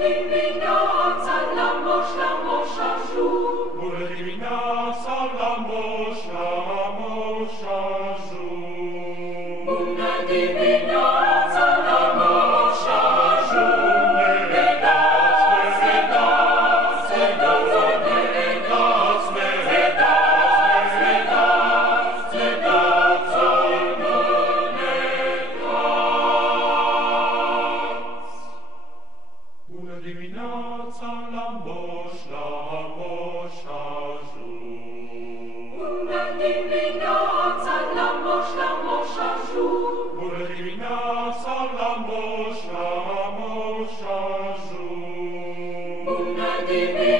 dimineața, la moș ajung. Bună dimineața, la moș ajung. Bună dimineața, la moș ajung. Vedați, vedați, vedați, vedați, vedați, vedați, vedați, Bună dimineața, la moș ajung. Bună dimineața, la moș ajung. Bună dimineața, la moș ajung. Bună dimineața.